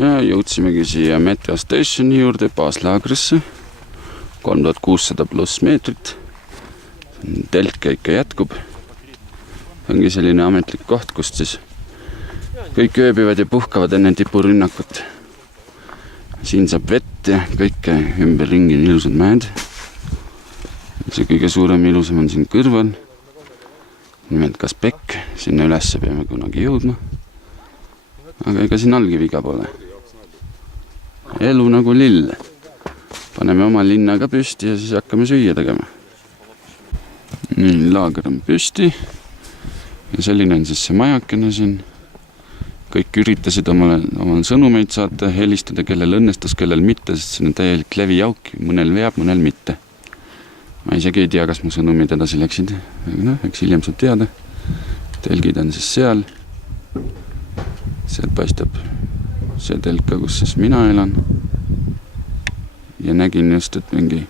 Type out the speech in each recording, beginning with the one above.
Ja jõudsimegi siia Meteo Stationi juurde, baaslaagrisse. 3600 pluss meetrit. Telk ikka jätkub. Ongi selline ametlik koht, kust siis kõik ööbivad ja puhkavad enne tipurünnakut. Siin saab vett ja kõike ümber ringi on ilusad mäed. See kõige suurem ilusam on siin kõrval. Nimelt Kaspekk. Sinna üles peame kunagi jõudma. Aga ega siin allgi viga pole. Elu nagu lill. Paneme oma linna ka püsti ja siis hakkame süüa tegema. Nii, laager on püsti. Ja selline on siis see majakene siin. Kõik üritasid omal sõnumeid saata, helistada, kellel õnnestus, kellel mitte, sest siin on täielik levijauk. Mõnel veab, mõnel mitte. Ma isegi ei tea, kas mu sõnumid edasi läksid. Aga eks hiljem saab teada. Telgid on siis seal. Sealt paistab see telka, kus siis mina elan. Ja nägin just, et mingi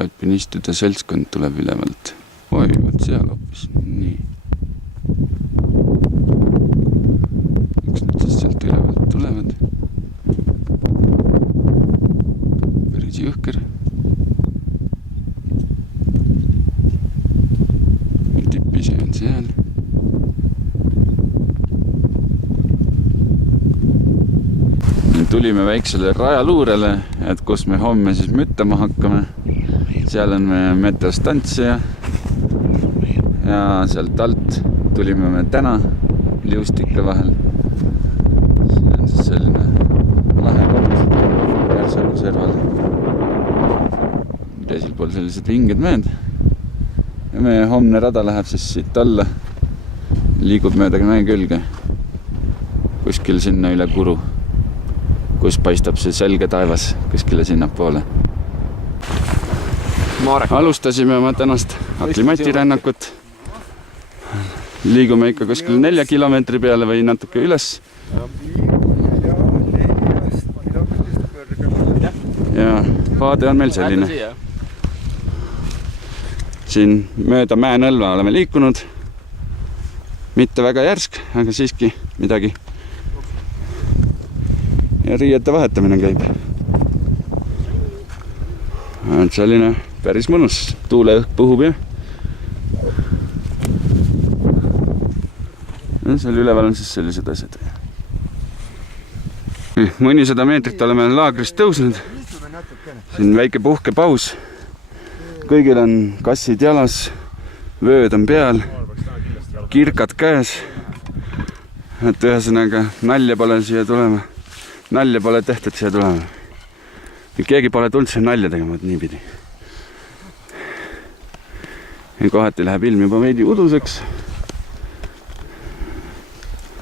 alpinistide seltskond tuleb ülevalt. Oi, võt seal hoopis. Nii. Üks nad siis sealt ülevalt tulevad. Päris jõhker. Tippise on seal. Tulime väiksele rajaluurele, et kus me homme siis müttama hakkame. Seal on meie meteostantsia ja sealt alt tulime me täna liustike vahel. Siin on siis selline lahe koht Järsaku serval. Teisel pool sellised vinged mäed. Ja meie homne rada läheb siis siit alla. Liigub mööda mäe külge. Kuskil sinna üle Kuru. Kus paistab see selge taevas kuskile sinna poole. Alustasime oma tänast aklimatirännakut. Liigume ikka kuskil 4 kilomeetri peale või natuke üles. Ja vaade on meil selline. Siin mööda mäenõlva oleme liikunud. Mitte väga järsk, aga siiski midagi. Ja riiete vahetamine käib. Selline päris mõnus. Tuuleõhk puhub ja. Seal üleval on siis sellised asjad. Mõnisada meetrit oleme laagrist tõusnud. Siin väike puhkepaus. Kõigil on kassid jalas. Vööd on peal. Kirkad käes. Et ühesõnaga nalja pole siia tulema. Nalja pole tehtud siia tulema. Keegi pole tulnud siia nalja tegema, et niipidi. Ja kohati läheb ilm juba veidi uduseks.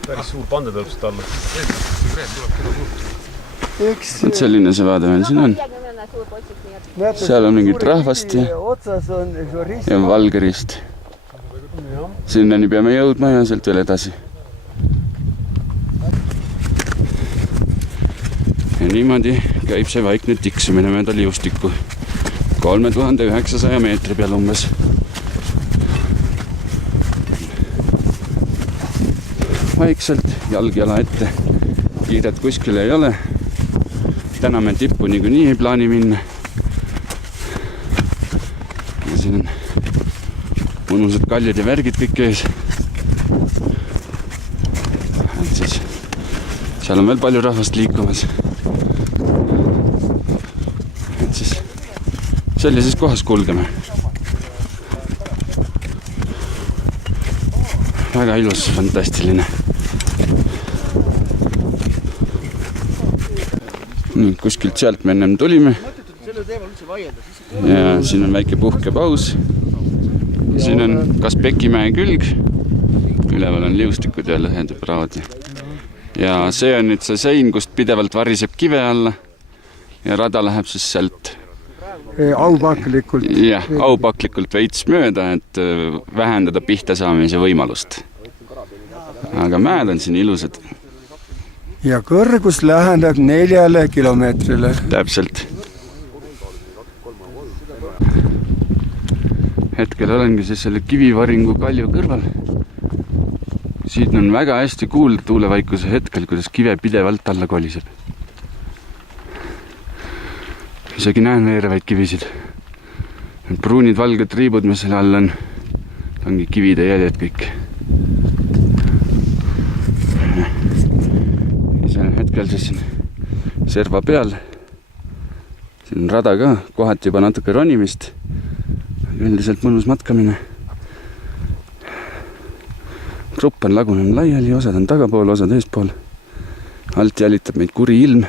Päris suur pande tuleb seda alla. Et selline see vaade meil siin on. Seal on mingit rahvast ja Valgerist. Sinnani peame jõudma ja sealt veel edasi. Ja niimoodi käib see vaikne tiksumine mööda liustikku 3900 meetri peal umbes. Vaikselt, jalg jala ette. Kiiret kuskil ei ole. Täna me tippu niikuinii ei plaani minna. Ja siin on mõnusad kaljad ja värgid kõik ees. Et siis seal on veel palju rahvast liikumas. Sellises kohas kulgeme. Väga ilus, fantastiline. Nii, kuskilt sealt me ennem tulime. Ja siin on väike puhkepaus. Siin on Kaspekimäe külg. Üleval on liustikud ja lõhed ja praod. Ja see on nüüd see sein, kust pidevalt variseb kive alla. Ja rada läheb siis sealt aupaklikult. Jah, aupaklikult veits mööda, et vähendada pihta saamise võimalust. Aga mäed on siin ilusad. Ja kõrgus läheneb 4 kilomeetrile. Täpselt. Hetkel olengi siis selle kivivaringu kalju kõrval. Siin on väga hästi kuulda tuulevaikuse hetkel, kuidas kive pidevalt alla koliseb. Isegi näen veerevaid kivisid. Pruunid valged riibud, mis selle all on, ongi kivide jäljed kõik. Ja see on hetkel siis siin serva peal. Siin on rada ka, kohati juba natuke ronimist. Üldiselt mõnus matkamine. Grupp on lagunenud laiali, osad on tagapool, osad eespool. Alt jälitab meid kuri ilm.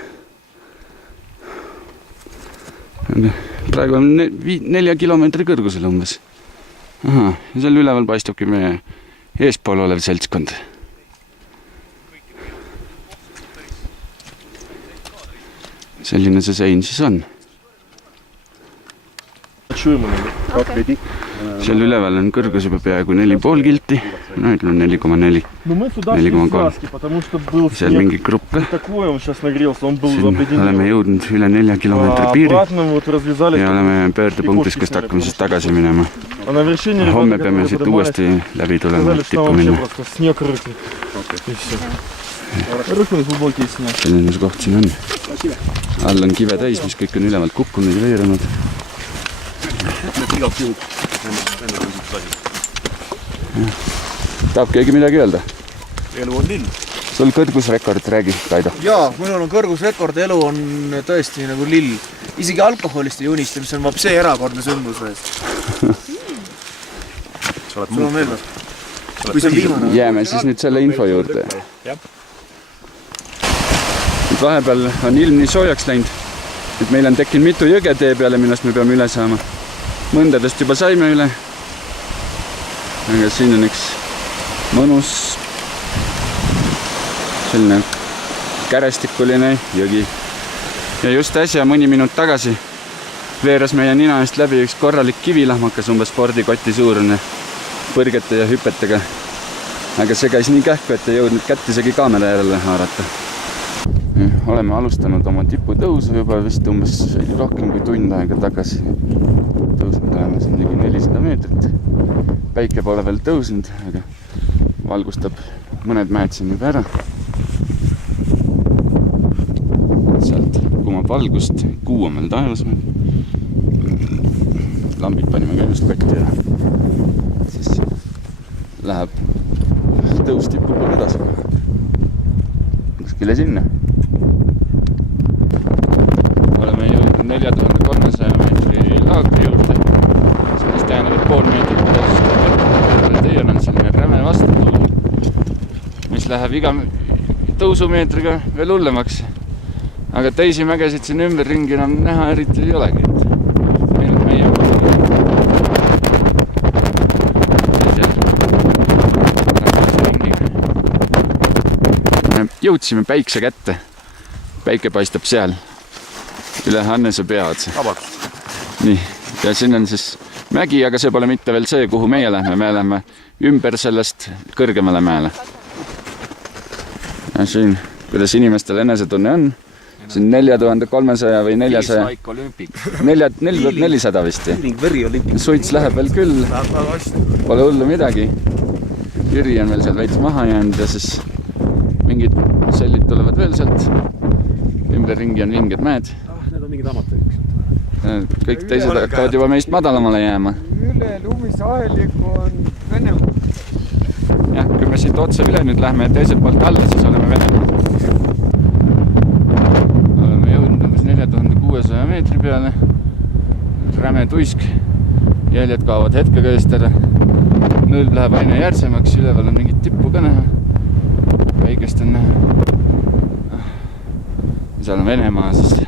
Praegu on 4 kilomeetri kõrgusel umbes. Aha, ja seal üleval paistabki meie eespool olev seltskond. Selline see sein siis on. Seal üleval on kõrgus juba peaaegu 4,5 kilti. No ütleme 4,4. 4,3. Seal mingi grupp. Siin oleme jõudnud üle 4 kilomeetri piiri ja oleme pöördepunktis, kust hakkame siis tagasi minema. Homme peame siit uuesti läbi tulema, tippu minna. Selline see koht siin on. All on kive täis, mis kõik on ülevalt kukkunud ja veerunud. Tahab keegi midagi öelda? Elu on lill. Sul kõrgusrekord, räägi, Kaido. Jaa, minul on kõrgusrekord, elu on tõesti nagu lill. Isegi alkoholist ei unista, mis on vapsee erakordne sündmus veest. Sul on veel või? Kui see on viimane? Jääme siis nüüd selle info juurde. Vahepeal on ilm nii soojaks läinud, et meil on tekkinud mitu jõge tee peale, millest me peame üle saama. Mõndadest juba saime üle. Aga siin on üks mõnus selline kärestikuline jõgi. Ja just äsja mõni minut tagasi veeras meie nina eest läbi üks korralik kivilahmakas, umbes spordikoti suurune põrgete ja hüpetega. Aga see käis nii kähku, et ei jõudnud kätt isegi kaamera järele haarata. Oleme alustanud oma tiputõusu juba vist umbes rohkem kui tund aega tagasi. Tõusnud oleme siin ligi 400 meetrit. Päike pole veel tõusnud, aga valgustab mõned mäed siin juba ära. Sealt kumab valgust, kuu on meil taevas. Lambid panime ka just kotti ja siis läheb tõus tipu poole edasi. Kuskile sinna. Oleme jõudnud 4300 meetri laagri juurde. Sellest tähendab, et pool meetrit tõusust on selline räme vastutuul, mis läheb iga tõusumeetriga veel hullemaks. Aga teisi mägesid siin ümber ringi enam näha eriti ei olegi. Meie jõudsime päikse kätte. Päike paistab seal üle Hannese pea otsa. Nii, ja siin on siis mägi, aga see pole mitte veel see, kuhu meie lähme. Me lähme ümber sellest kõrgemale mäele. Ja siin, kuidas inimestel enesetunne on, siin 4300 või 400, 4400 vist. Suits läheb veel küll, pole hullu midagi. Jüri on veel seal veits maha jäänud ja siis mingid sellid tulevad veel sealt. Ümberringi on vinged mäed. Need on mingid amatööks. Kõik teised hakkavad juba meist madalamale jääma. Üle lumisahelikku on Venemaa. Jah, kui me siit otse üle nüüd lähme teiselt poolt alla, siis oleme Venemaa. Oleme jõudnud umbes 4600 meetri peale. Räme tuisk. Jäljed kaovad hetkega eest ära. Nõlv läheb aina järsemaks, üleval on mingit tippu ka näha. Päikest on näha. Seal on Venemaa siis.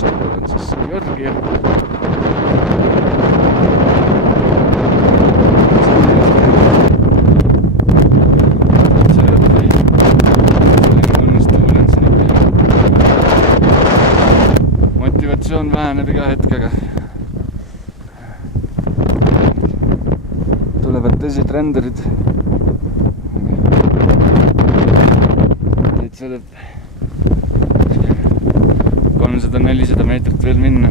Seal on siis Georgia. Motivatsioon väheneb iga hetkega. Tulevad tõsid renderid. Nüüd tuleb 300-400 meetrit veel minna.